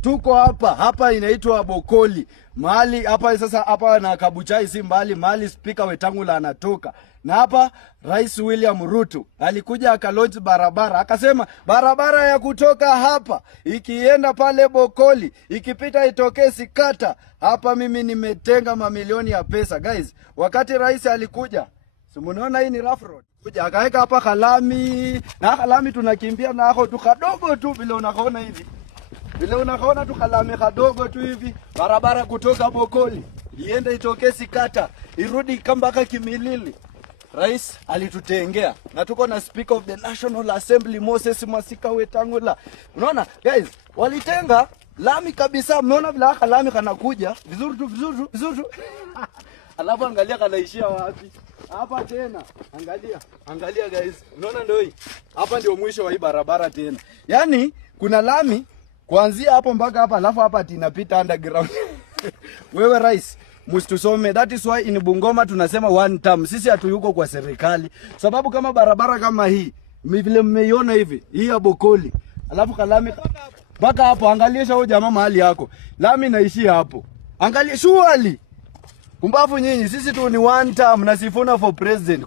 Tuko hapa inaitwa Bokoli. Mahali hapa sasa, hapa na Kabuchai si mbali, mahali Spika Wetangula anatoka. Na hapa Rais William Ruto alikuja akalaunch barabara, akasema barabara ya kutoka hapa ikienda pale Bokoli, ikipita itokee Sikata. Hapa mimi nimetenga mamilioni ya pesa. Guys, wakati rais alikuja, si munaona hii ni rough road. Kuja akaweka hapa kalami, na kalami tunakimbia na hapo tu kadogo tu vile unaona hivi. Vile unaona tu kalami kadogo tu hivi, barabara kutoka Bokoli iende itokee Sikata, irudi mpaka Kimilili. Rais alitutengea na tuko na Speaker of the National Assembly Moses Masika Wetangula. Unaona guys, walitenga lami kabisa. Mnaona vile lami kanakuja vizuri tu. Alafu angalia kanaishia wapi? Hapa tena. Angalia guys. Unaona ndio hii. Hapa ndio mwisho wa hii barabara tena. Yaani kuna lami kuanzia hapo mpaka hapa, alafu hapa tinapita underground. Wewe rais, msitusome. That is why in Bungoma tunasema one term. Sisi hatuyuko kwa serikali. Sababu kama barabara kama hii, vile mmeiona hivi, hii ya Bokoli. Alafu kalami mpaka hapo, angalia shao jamaa mahali yako. Lami naishia hapo. Angalia shuali. Kumbafu nyinyi, sisi tu ni one term na Sifuna for president.